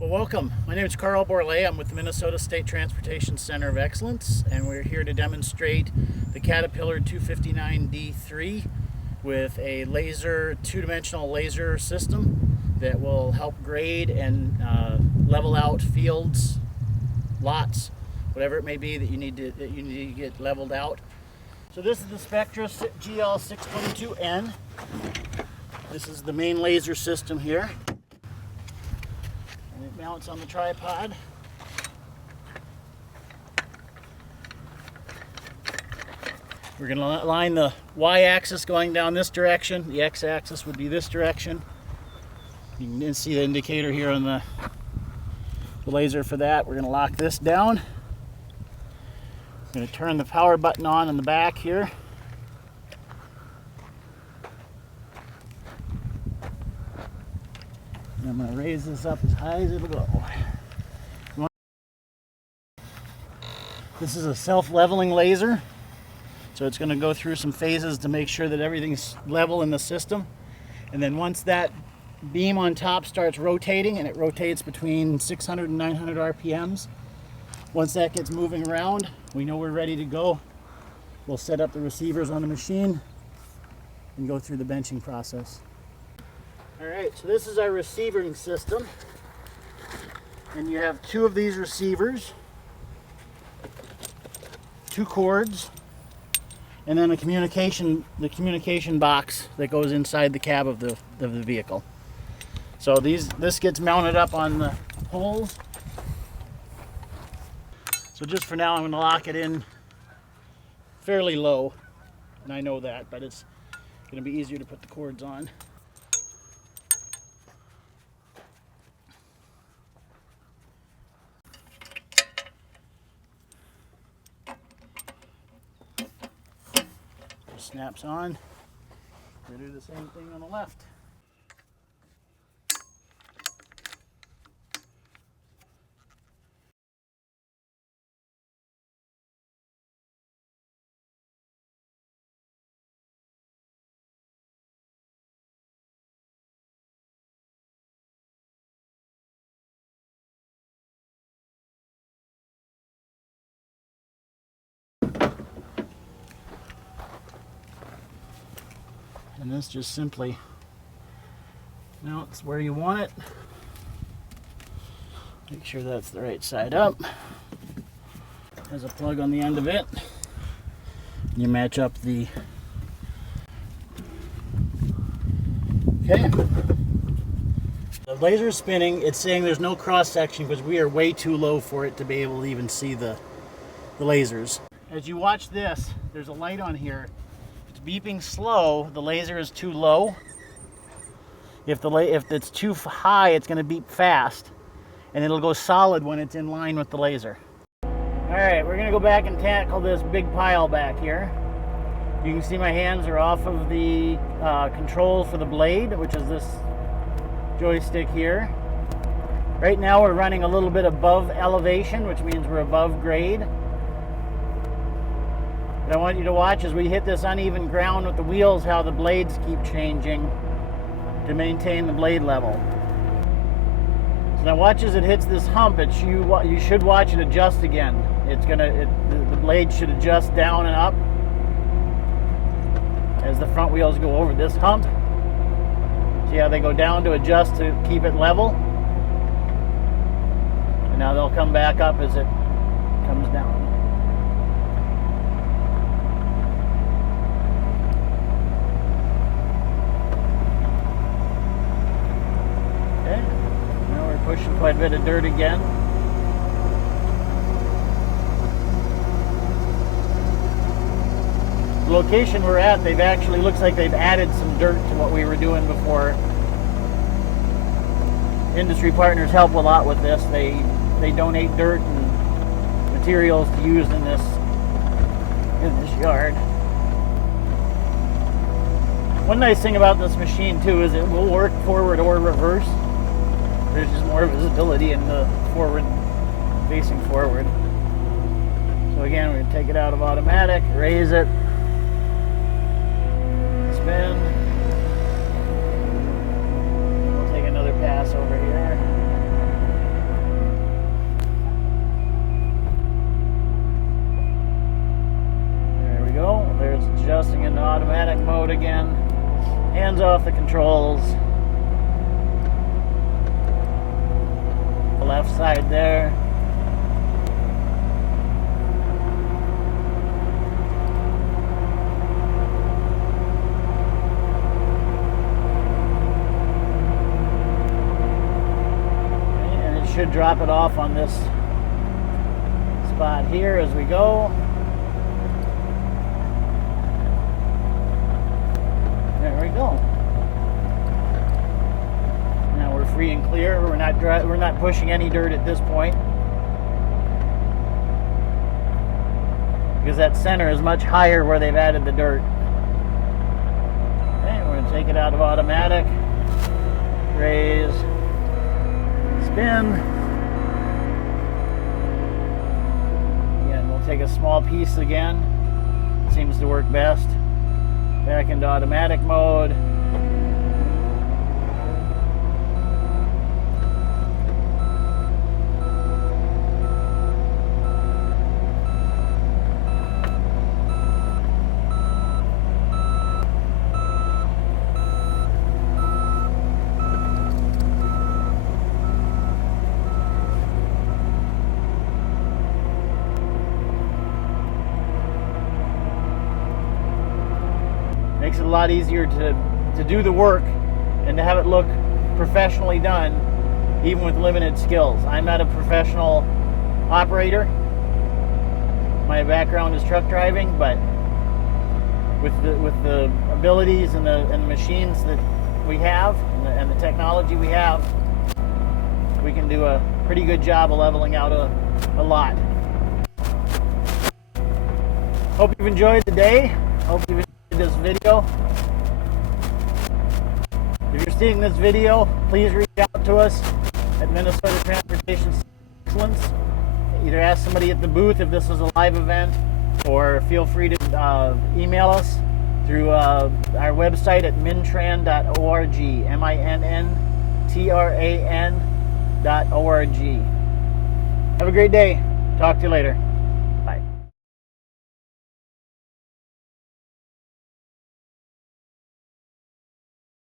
Well, welcome. My name is Carl Borlée. I'm with the Minnesota State Transportation Center of Excellence, and we're here to demonstrate the Caterpillar 259D3 with a two-dimensional laser system that will help grade and level out fields, lots, whatever it may be that you need to get leveled out. So this is the Spectra GL622N. This is the main laser system here. And it mounts on the tripod. We're going to line the y-axis going down this direction. The x-axis would be this direction. You can see the indicator here on the laser for that. We're going to lock this down. I'm going to turn the power button on in the back here. And I'm going to raise this up as high as it'll go. This is a self-leveling laser, so it's going to go through some phases to make sure that everything's level in the system. And then once that beam on top starts rotating, and it rotates between 600 and 900 RPMs, once that gets moving around, we know we're ready to go. We'll set up the receivers on the machine and go through the benching process. All right, so this is our receiving system. And you have two of these receivers, two cords, and then the communication box that goes inside the cab of the vehicle. So this gets mounted up on the poles. So just for now, I'm going to lock it in fairly low, and I know that, but it's going to be easier to put the cords on. Just snaps on. We'll do the same thing on the left. And this just simply mounts where you want it. Make sure that's the right side up. There's a plug on the end of it. You match up the... Okay. The laser is spinning. It's saying there's no cross section because we are way too low for it to be able to even see the lasers. As you watch this, there's a light on here. Beeping slow, the laser is too low. If it's too high, it's going to beep fast, and it'll go solid when it's in line with the laser. All right, we're going to go back and tackle this big pile back here. You can see my hands are off of the control for the blade, which is this joystick here. Right now we're running a little bit above elevation, which means we're above grade. What I want you to watch as we hit this uneven ground with the wheels, how the blades keep changing to maintain the blade level. So now watch as it hits this hump. You should watch it adjust again. The blade should adjust down and up as the front wheels go over this hump. See how they go down to adjust to keep it level? And now they'll come back up as it comes down. Pushing quite a bit of dirt again. The location we're at, looks like they've added some dirt to what we were doing before. Industry partners help a lot with this. They donate dirt and materials to use in this yard. One nice thing about this machine too is it will work forward or reverse. There's just more visibility in the facing forward. So again, we're going to take it out of automatic, raise it, spin. We'll take another pass over here. into automatic mode again. Hands off the controls. The left side there. And it should drop it off on this spot here as we go. There we go. Now we're free and clear. We're not pushing any dirt at this point, because that center is much higher where they've added the dirt. Okay, we're going to take it out of automatic. Raise. Spin. Again, we'll take a small piece again. Seems to work best. Back into automatic mode. Makes it a lot easier to do the work and to have it look professionally done, even with limited skills. I'm not a professional operator. My background is truck driving, but with the abilities and the machines that we have and the technology we have, we can do a pretty good job of leveling out a lot. Hope you've enjoyed the day. Hope you've enjoyed this video. If you're seeing this video, please reach out to us at Minnesota Transportation Excellence. Either ask somebody at the booth if this is a live event, or feel free to email us through our website at mintran.org, MINNTRAN.org. Have a great day. Talk to you later.